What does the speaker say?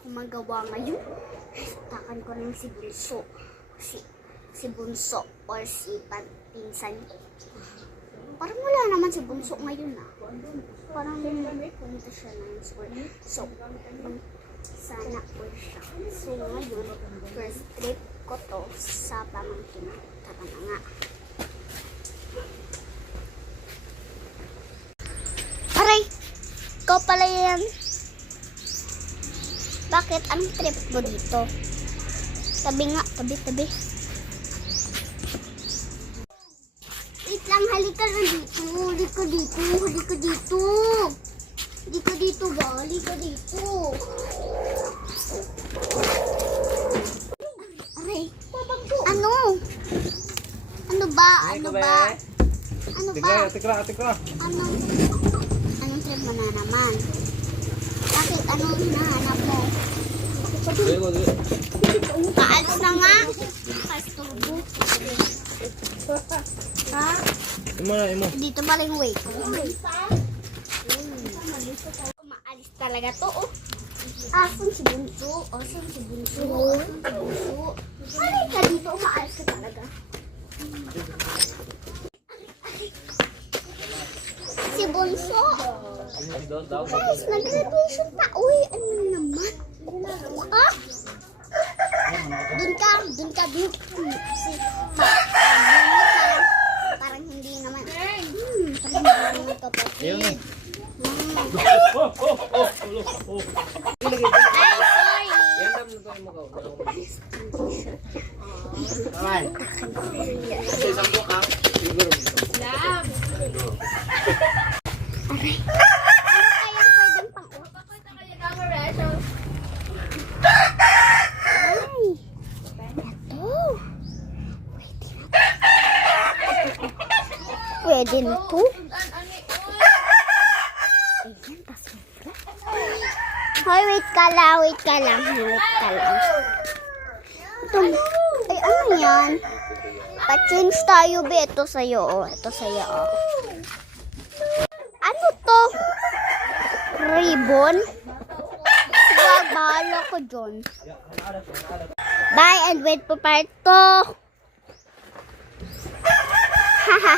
ako magawa ngayon. Takan ko ng si Bunso. Si Bunso or si pinsan. Parang wala naman si Bunso ngayon ah. Parang punta siya ng school. So, sana all siya. So, ngayon, first trip ko to sa pamangkin. Tara na nga. Aray! Ikaw pala yan. Bakit? Anong trip mo dito? Tabi nga, tabi. Wait lang, halika na dito. Halika dito ba? Halika dito. Aray, ano? Ano ba? Tikra. Anong trip mo na naman? Bakit? Anong hinahanap mo? Paalis na nga. Kasturbo. Ha? Imo. Dito pala yung way ko. Maalis talaga to, oh. Asan si Bunso? Asan si Bunso? Aray ka dito, umaalis ka talaga. Si Bunso. Guys, nag-graduation pa. Uy, ano naman? Ha? Dun ka. Parang hindi naman. Parang hindi naman kapatid. Ay, sorry. Yan lang na tayo magaw. Isang buka. Siguro. Aray. Ano kaya pwedeng pang-utak? Ay. Ito. Pwede na to. Ayan, tas hoy, wait ka lang. Ito. Ay, ano yan? Pa-change tayo, be. Ito sa'yo, oh. Ano to? Ribbon? Wag, bahala ko dyan. Bye and wait for part 2. Hahaha.